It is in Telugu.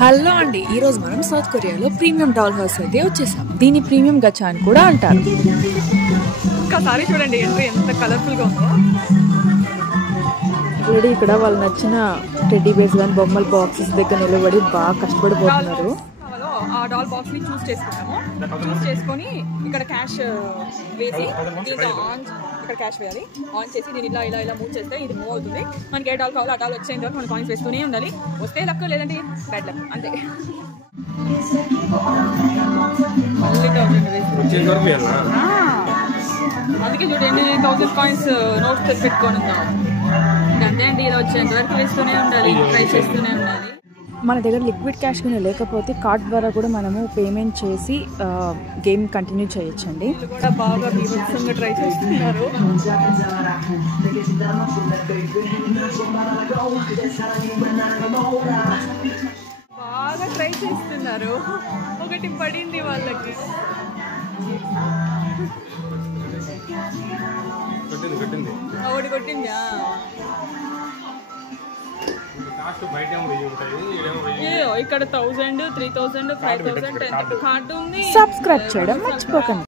హలో అండి, ఈరోజు మనం సౌత్ కొరియాలో ప్రీమియం డాల్ హౌస్ అయితే వచ్చేసాం. దీని ప్రీమియం గచ్చా అని కూడా అంటారు. ఒక్కసారి చూడండి ఎంట్రీ ఎంత కలర్ఫుల్గా ఉందో. ఆల్రెడీ ఇక్కడ వాళ్ళు నచ్చిన టెడ్డీ బేర్స్ కానీ బొమ్మల బాక్సెస్ దగ్గర నిలబడి బాగా కష్టపడిపోతున్నారు. ఆ డాల్ బాక్స్ ని చూస్ చేసుకుంటాము. చూస్ చేసుకొని ఇక్కడ క్యాష్ వేసి దీంట్లో ఆన్, ఇక్కడ క్యాష్ వేయాలి. ఆన్ చేసి దీన్ని ఇలా ఇలా ఇలా మూవ్ చేస్తే ఇది మూవ్ అవుతుంది. మనకి ఏ డాల్ కావాలో ఆ డాల్ వచ్చేంత వరకు మనం కాయిన్స్ వేస్తూనే ఉండాలి. వస్తే లక్, లేదంటే బ్యాడ్ లక్, అంతే. అందుకే చూడండి 1000 కాయిన్స్ నోట్స్ పెట్టుకొని ఉందాం. అంతే అండి, ఇది వచ్చేంత వరకు వేస్తూనే ఉండాలి, ట్రై చేస్తూనే ఉండాలి. మన దగ్గర లిక్విడ్ క్యాష్ కానీ లేకపోతే కార్డ్ ద్వారా కూడా మనము పేమెంట్ చేసి గేమ్ కంటిన్యూ చేయొచ్చండి. కూడా బాగా బీభత్సంగా ట్రై చేస్తున్నారు. బాగా ట్రై చేస్తున్నారు. ఒకటి పడింది వాళ్ళకి. ఒకటి కొట్టిందా? ఇక్కడ 1000, 3000, 5000 కార్డు ఉంది. సబ్స్క్రైబ్ చేయడం మర్చిపోకండి.